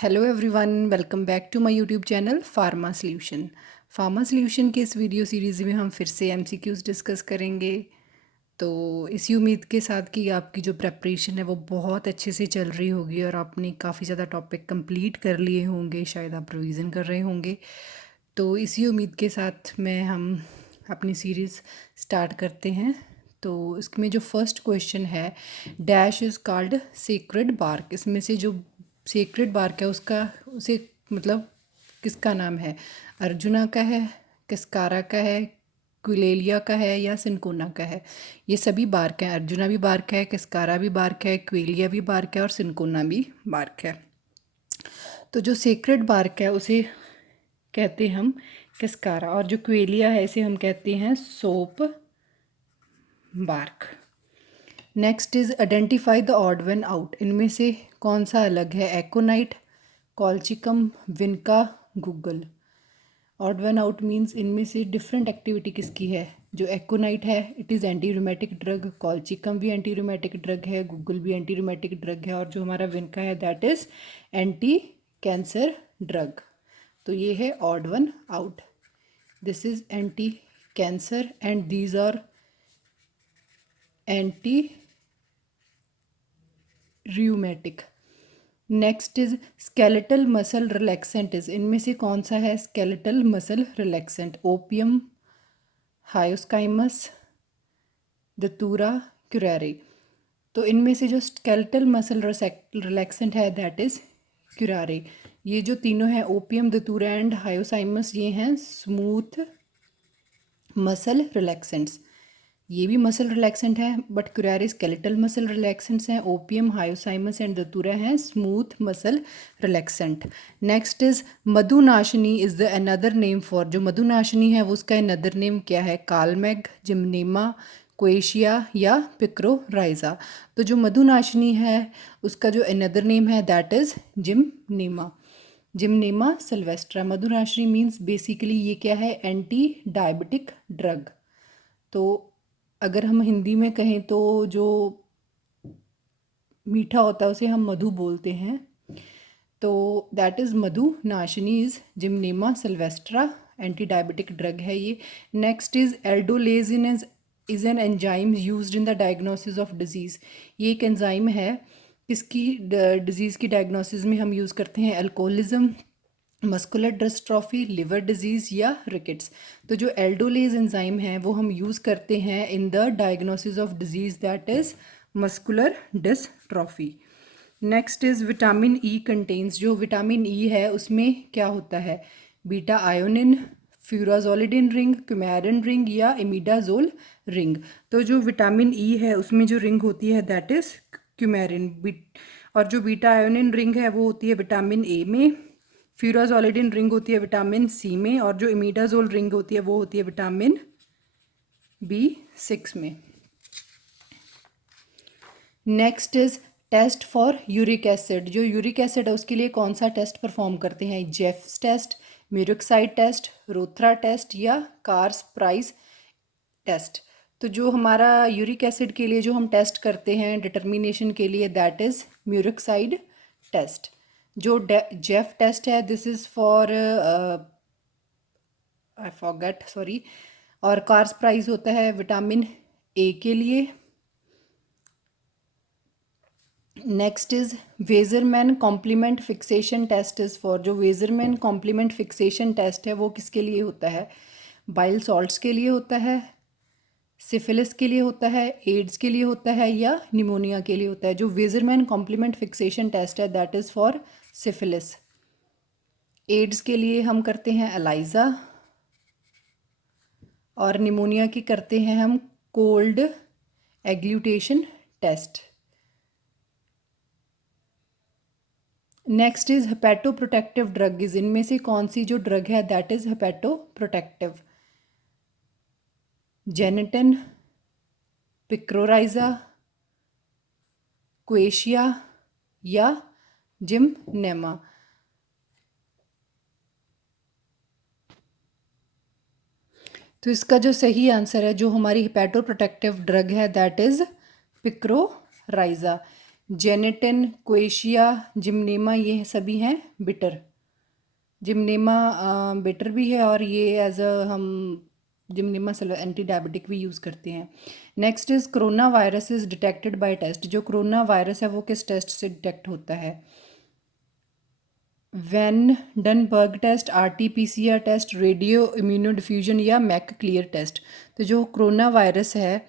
Hello everyone, welcome back to my YouTube channel pharma solution. Pharma solution के इस video series में हम फिर से एमसीक्यूज़ डिस्कस करेंगे। तो इसी उम्मीद के साथ कि आपकी जो प्रेपरेशन है वो बहुत अच्छे से चल रही होगी और आपने काफ़ी ज़्यादा टॉपिक कंप्लीट कर लिए होंगे, शायद आप रिवीजन कर रहे होंगे। तो इसी उम्मीद के साथ हम अपनी सीरीज़ स्टार्ट करते हैं। तो इसमें जो फर्स्ट क्वेश्चन है, dash is called sacred bark. इसमें से जो सेक्रेड बार्क है उसका उसे मतलब किसका नाम है? अर्जुना का है, किस्कारा का है, क्विलेलिया का है या सिनकोना का है? ये सभी बार्क हैं। अर्जुना भी बार्क है, किस्कारा भी बार्क है, क्विलेलिया भी बार्क है और सिनकोना भी बार्क है। तो जो सेक्रेड बार्क है उसे कहते हैं हम किस्कारा, और जो क्वेलिया है इसे हम कहते हैं soap bark. Next is identify the odd one out. इनमें से कौन सा अलग है? Aconite, colchicum, vinca, guggul. Odd one out means इनमें से डिफरेंट एक्टिविटी किसकी है? जो एकोनाइट है it is anti rheumatic drug, colchicum भी एंटी रूमेटिक ड्रग है, गूगल भी एंटी रूमेटिक ड्रग है, और जो हमारा विनका है that is anti cancer drug. तो ये है odd one out. This is anti cancer and these are anti rheumatic। Next is skeletal muscle relaxant. Is इनमें से कौन सा है skeletal muscle relaxant? Opium, hyoscyamus, datura, curare. तो इनमें से जो स्केलेटल मसल रिलैक्सेंट है दैट इज क्यूरारे। ये जो तीनों हैं ओपियम, दतूरा एंड हायोसाइमस, ये हैं स्मूथ मसल रिलैक्सेंट्स। ये भी मसल रिलैक्सेंट है बट क्यूरारे स्केलेटल मसल रिलैक्सेंट्स हैं। ओपियम, हायोसाइमस एंड दतूरा हैं smooth muscle relaxant. Next is Madhunashini is the another name for. जो मधुनाशिनी है वो उसका अनदर नेम क्या है? कालमेग, जिमनेमा, क्वेशिया या पिक्रोराइजा। तो जो मधुनाशिनी है उसका जो अनदर नेम है that is gymnema, gymnema sylvestre. मधुनाशिनी मीन्स बेसिकली ये क्या है? Anti diabetic drug. तो अगर हम हिंदी में कहें तो जो मीठा होता है उसे हम मधु बोलते हैं। तो दैट इज़ मधु नाशिनी is gymnema sylvestre, anti diabetic drug है ये। Next is aldolagin is an enzyme used in the diagnosis of disease. ये एक एंजाइम है किसकी डिजीज़ की डायग्नोसिस में हम यूज़ करते हैं? Alcoholism, muscular dystrophy, liver disease या रिकेट्स। तो जो एल्डोलेज एंजाइम है वो हम यूज़ करते हैं in the diagnosis of disease that is muscular dystrophy. Next is vitamin E contains. जो विटामिन ई है उसमें क्या होता है? बीटा आयोनिन, फ्यूराजोलिडिन रिंग, क्यूमेरिन रिंग या इमिडाजोल रिंग। तो जो विटामिन ई है उसमें जो रिंग होती है दैट इज़ क्यूमेरिन। और जो बीटा आयोनिन रिंग है वो होती है विटामिन ए में, फ्यूराजोलिडिन रिंग होती है विटामिन सी में, और जो इमिडाजोल रिंग होती है वो होती है विटामिन B6 में। Next is test for uric acid. जो यूरिक एसिड है उसके लिए कौन सा टेस्ट परफॉर्म करते हैं? Jaffe's test, murexide test, Rothera test या कार्स प्राइस टेस्ट। तो जो हमारा यूरिक एसिड के लिए जो हम टेस्ट करते हैं डिटर्मिनेशन के लिए दैट इज़ म्यूरिकसाइड टेस्ट। जो जेफ टेस्ट है this is for I forget sorry, और कार्स प्राइस होता है विटामिन ए के लिए। Next is Wassermann complement fixation test is for. जो वेजरमैन कॉम्प्लीमेंट फिक्सेशन टेस्ट है वो किसके लिए होता है? बाइल सॉल्ट्स के लिए होता है, सिफिलिस के लिए होता है, एड्स के लिए होता है या निमोनिया के लिए होता है? जो वेजरमैन कॉम्प्लीमेंट फिक्सेशन टेस्ट है that is for syphilis. AIDS के लिए हम करते हैं एलाइजा, और निमोनिया की करते हैं हम cold agglutination test. Next is hepato protective drug. Is इनमें से कौन सी जो ड्रग है that is hepato protective? Gentian, picrorhiza, quassia या जिमनेमा। तो इसका जो सही आंसर है जो हमारी हेपेटो प्रोटेक्टिव ड्रग है दैट इज पिक्रोराइजा। जेनेटिन, क्वेशिया, जिम्नेमा, ये सभी हैं बिटर। जिम्नेमा बिटर भी है और ये एज अ हम जिम्नेमा एंटी डायबिटिक भी यूज़ करते हैं। Next is corona virus is detected by test. जो कोरोना वायरस है वो किस टेस्ट से डिटेक्ट होता है? Van den Bergh test, RT-PCR test, radio immunodiffusion या मैक क्लियर टेस्ट। तो जो कोरोना वायरस है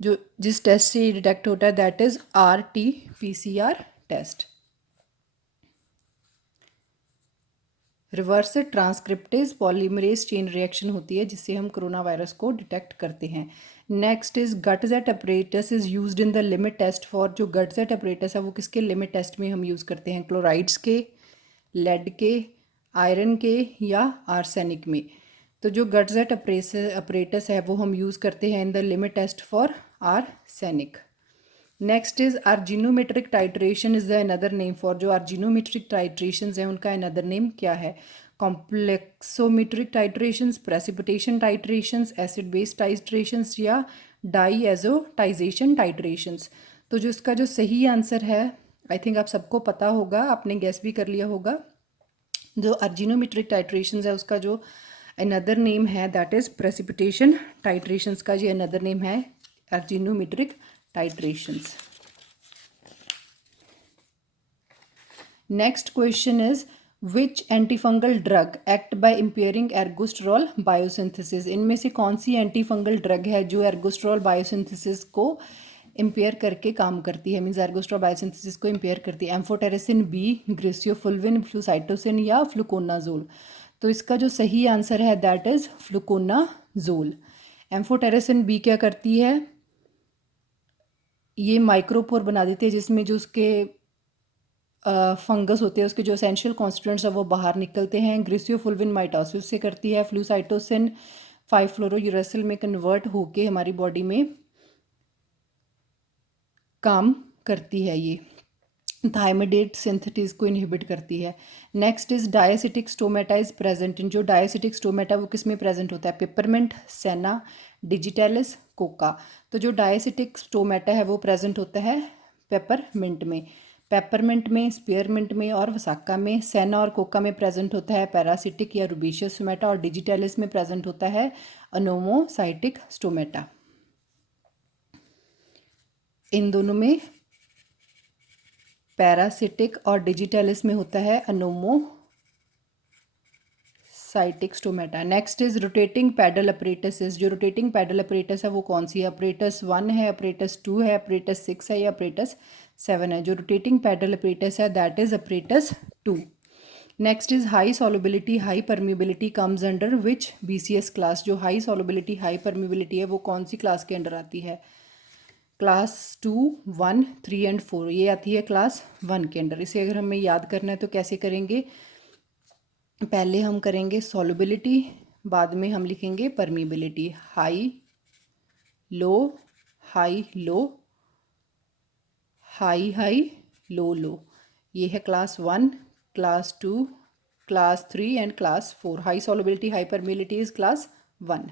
जो जिस टेस्ट से डिटेक्ट होता है that is RT-PCR test. Reverse transcriptase polymerase chain reaction होती है जिससे हम कोरोना वायरस को डिटेक्ट करते हैं। Next is Gutzeit apparatus is used in the limit test for. जो गटजेट अपरेटस है वो किसके लिमिट टेस्ट में हम यूज़ करते हैं? क्लोराइड्स के, लेड के, आयरन के या आर्सेनिक में। तो जो गटजेट अपरेटस है वो हम यूज़ करते हैं in the limit test for arsenic. Next is argentometric titration is the another name for. जो अर्जिनोमेट्रिक टाइट्रेशंस हैं उनका अनदर नेम क्या है? Complexometric titrations, precipitation titrations, acid base titrations या डाईएजोटाइजेशन टाइट्रेशंस। तो जो इसका जो सही आंसर है आई थिंक आप सबको पता होगा, आपने गेस भी कर लिया होगा। जो अर्जिनोमेट्रिक टाइट्रेशंस है उसका जो अनदर नेम है दैट इज़ प्रेसिपिटेशन टाइट्रेशंस का जी अनदर नेम है अर्जिनोमेट्रिक titrations. Next question is which antifungal drug act by impairing ergosterol biosynthesis? इनमें से कौन सी एंटीफंगल ड्रग है जो ergosterol biosynthesis को इम्पेयर करके काम करती है, मीन्स ergosterol biosynthesis को इम्पेयर करती है? एम्फोटेरेसिन बी, ग्रेसियोफुल्विन, फ्लूसाइटोसिन या फ्लूकोनाजोल। तो इसका जो सही आंसर है that is fluconazole. Amphotericin B क्या करती है? ये माइक्रोपोर बना देती है जिसमें जो उसके फंगस होते हैं उसके जो एसेंशियल कॉन्स्टिट्यूएंट्स है वो बाहर निकलते हैं। ग्रेसियोफुल्विन माइटोसिस से करती है। फ्लूसाइटोसिन 5-फ्लोरोयूरेसिल में कन्वर्ट होके हमारी बॉडी में काम करती है। ये थायमिडेट सिंथेटिस को इनहिबिट करती है। Next is diacytic stomata is present in. जो डायसिटिक स्टोमेटा वो किस में प्रेजेंट होता है? पेपरमिंट, सेना, डिजिटेलिस, कोका। तो जो डायसिटिक स्टोमेटा है वो प्रेजेंट होता है पेपरमिंट में, पेपरमिंट में, स्पीयरमिंट में और वसाका में। सेना और कोका में प्रेजेंट होता है पैरासिटिक या रुबिशियस स्टोमेटा और डिजिटेलिस में प्रेजेंट होता है अनोमोसाइटिक स्टोमेटा। इन दोनों में पैरासिटिक और डिजिटेलिस में होता है anomocytic stomata. Next is rotating paddle apparatus. जो रोटेटिंग पैडल अपरेटस है वो कौन सी है? अपरेटस 1 है, अपरेटस 2 है, अपरेटस 6 है या अपरेटस 7 है? जो रोटेटिंग पैडल अपरेटस है that is apparatus 2। Next is high solubility high permeability comes under which BCS class. जो हाई सॉल्युबिलिटी हाई परमिबिलिटी है वो कौन सी क्लास के अंडर आती है? क्लास 2, 1, 3 एंड 4 ये आती है क्लास 1 के अंडर। इसे अगर हमें याद करना है तो कैसे करेंगे? पहले हम करेंगे सॉल्युबिलिटी, बाद में हम लिखेंगे permeability. High low, high low, high high, low low. ये है class 1, class 2, class 3 and class 4। High solubility high permeability is class 1।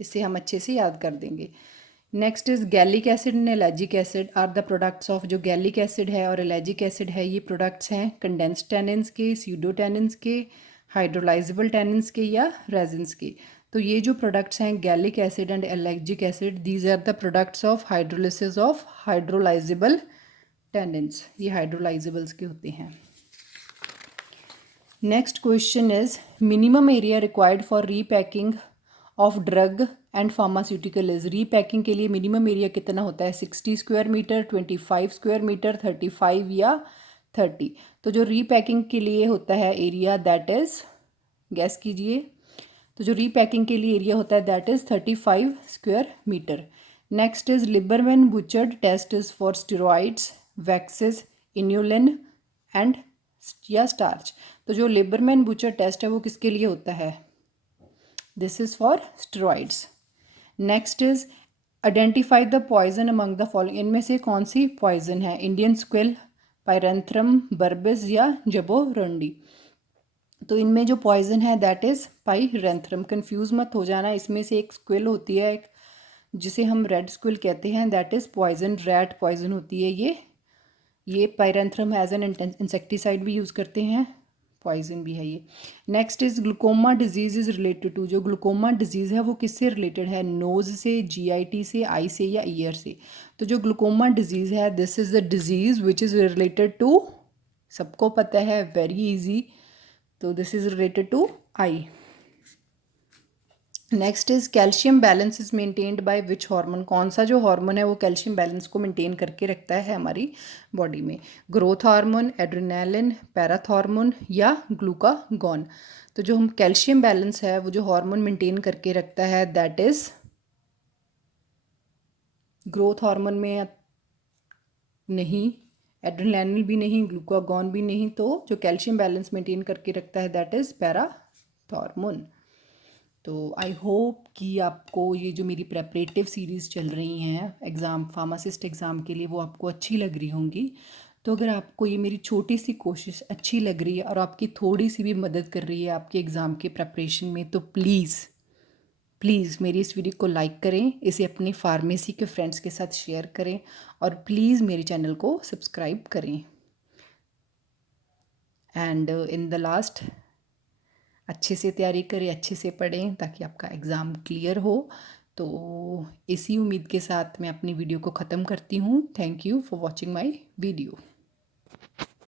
इससे हम अच्छे से याद कर देंगे। Next is gallic acid and ellagic acid are the products of. जो गैलिक एसिड है और एलर्जिक एसिड है ये प्रोडक्ट्स हैं कंडेंस्ड टैनिन्स के, स्यूडोटैनिन्स के, हाइड्रोलाइजेबल टैनिन्स के या रेजिन्स के। तो ये जो प्रोडक्ट्स हैं gallic acid and ellagic acid these are the products of hydrolysis of hydrolyzable tannins. ये हाइड्रोलाइजेबल्स के होते हैं। Next question is minimum area required for repacking of drug and pharmaceutical is. Repacking के लिए मिनिमम एरिया कितना होता है? 60 square metre, 25 square metre, 35 या 30। तो जो रीपैकिंग के लिए होता है एरिया दैट इज, गैस कीजिए। तो जो रीपैकिंग के लिए एरिया होता है that is 35 square metre. Next is Liebermann Burchard test is for steroids, waxes, inulin and या स्टार्च। तो जो लिबरमैन बुचर टेस्ट है वो किसके लिए होता है? This is for steroids. Next is identify the poison among the following. इनमें से कौन सी पॉइजन है? इंडियन स्क्विल, पायरेंथ्रम बर्बिस या जबोरंडी। तो इनमें जो पॉइजन है दैट इज पायरेंथ्रम। कंफ्यूज मत हो जाना, इसमें से एक स्क्विल होती है एक जिसे हम रेड स्क्विल कहते हैं that is poison, rat poison होती है ये पायरेंथ्रम एज एन इंसेक्टिसाइड भी यूज़ करते हैं, पॉइजन भी है ये। Next is glaucoma disease is related to, जो ग्लूकोमा डिजीज़ है वो किससे रिलेटेड है, नोज़ से, जीआईटी से, आई से या ईयर से। तो जो ग्लूकोमा डिजीज़ है, this is the disease which is related to, सबको पता है, वेरी इजी, तो this is related to eye. Next is calcium balance is maintained by which hormone, कौन सा जो हार्मोन है वो कैल्शियम बैलेंस को मेंटेन करके रखता है हमारी बॉडी में, ग्रोथ हार्मोन, एड्रेनालिन, पैराथॉर्मोन या ग्लूकागॉन। तो जो हम कैल्शियम बैलेंस है वो जो हार्मोन मेंटेन करके रखता है दैट इज़ ग्रोथ हार्मोन में नहीं, एड्रेनालिन भी नहीं, ग्लूकागॉन भी नहीं, तो जो कैल्शियम बैलेंस मेंटेन करके रखता है दैट इज़ पैराथॉर्मोन। तो आई होप कि आपको ये जो मेरी प्रेपरेटिव सीरीज़ चल रही हैं एग्ज़ाम, फार्मासिस्ट एग्ज़ाम के लिए, वो आपको अच्छी लग रही होंगी। तो अगर आपको ये मेरी छोटी सी कोशिश अच्छी लग रही है और आपकी थोड़ी सी भी मदद कर रही है आपके एग्ज़ाम के प्रेपरेशन में, तो प्लीज़ प्लीज़ मेरी इस वीडियो को लाइक करें, इसे अपने फार्मेसी के फ्रेंड्स के साथ शेयर करें और प्लीज़ मेरे चैनल को सब्सक्राइब करें। एंड इन द लास्ट, अच्छे से तैयारी करें, अच्छे से पढ़ें ताकि आपका एग्ज़ाम क्लियर हो। तो इसी उम्मीद के साथ मैं अपनी वीडियो को ख़त्म करती हूँ। Thank you for watching my video.